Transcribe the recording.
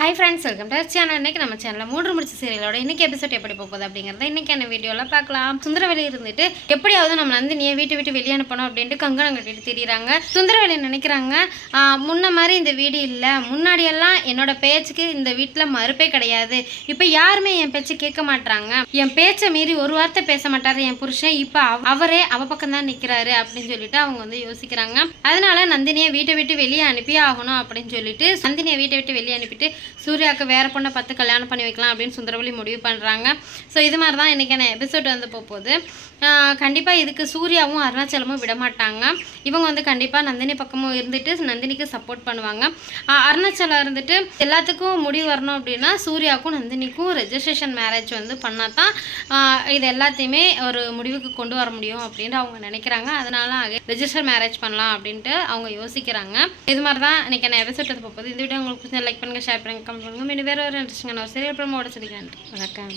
Hi friends, welcome to channel. இன்றைக்கி நம்ம சேனலில் 3 முடிச்ச சீரியலோட இன்றைக்கி எபிசோட் எப்படி போகுது அப்படிங்கிறத இன்றைக்கான வீடியோவில் பார்க்கலாம். சுந்தரவெளி இருந்துட்டு எப்படியாவது நம்ம நந்தினியை வீட்டை விட்டு வெளியே அனுப்பணும் அப்படின்ட்டு கங்கணம் கட்டிட்டு தெரியுறாங்க. சுந்தரவெளி நினைக்கிறாங்க, முன்ன மாதிரி இந்த வீடு இல்லை, முன்னாடியெல்லாம் என்னோட பேச்சுக்கு இந்த வீட்டில் மறுப்பே கிடையாது, இப்போ யாருமே என் பேச்சு கேட்க மாட்டாங்க, என் பேச்சை மீறி ஒரு வார்த்தை பேச மாட்டார் என் புருஷன், இப்போ அவரே அவ பக்கம் தான் நிற்கிறாரு அப்படின்னு சொல்லிட்டு அவங்க வந்து யோசிக்கிறாங்க. அதனால நந்தினியை வீட்டை விட்டு வெளியே அனுப்பி ஆகணும் அப்படின்னு சொல்லிட்டு நந்தினியை வீட்டை விட்டு வெளியே அனுப்பிட்டு சூர்யாவுக்கு வேறு பொண்ணை பார்த்து கல்யாணம் பண்ணி வைக்கலாம் அப்படின்னு சுந்தரவெளி முடிவு பண்ணுறாங்க. ஸோ இது மாதிரி தான் இன்றைக்கான எபிசோட் வந்து போகுது. கண்டிப்பாக இதுக்கு சூர்யாவும் அருணாச்சலமும் விடமாட்டாங்க. இவங்க வந்து கண்டிப்பாக நந்தினி பக்கமும் இருந்துட்டு நந்தினிக்கு சப்போர்ட் பண்ணுவாங்க. அருணாச்சலம் இருந்துட்டு எல்லாத்துக்கும் முடிவு வரணும் அப்படின்னா சூர்யாவுக்கும் நந்தினிக்கும் ரெஜிஸ்ட்ரேஷன் மேரேஜ் வந்து பண்ணால் தான் இது எல்லாத்தையுமே ஒரு முடிவுக்கு கொண்டு வர முடியும் அப்படின்ட்டு அவங்க நினைக்கிறாங்க. அதனால ரெஜிஸ்டர் மேரேஜ் பண்ணலாம் அப்படின்ட்டு அவங்க யோசிக்கிறாங்க. இது மாதிரி தான் இன்றைக்கான எபிசோட் வந்து போகுது. இந்த வீடியோ உங்களுக்கு லைக் பண்ணுங்கள், ஷேர் பண்ணுங்கள், கமெண்ட் பண்ணுங்கள். வேறு இன்ட்ரெஸ்டிங்கான ஒரு சீரியல் ப்ரோமோட சொல்லிக்கிறேன். வணக்கம்.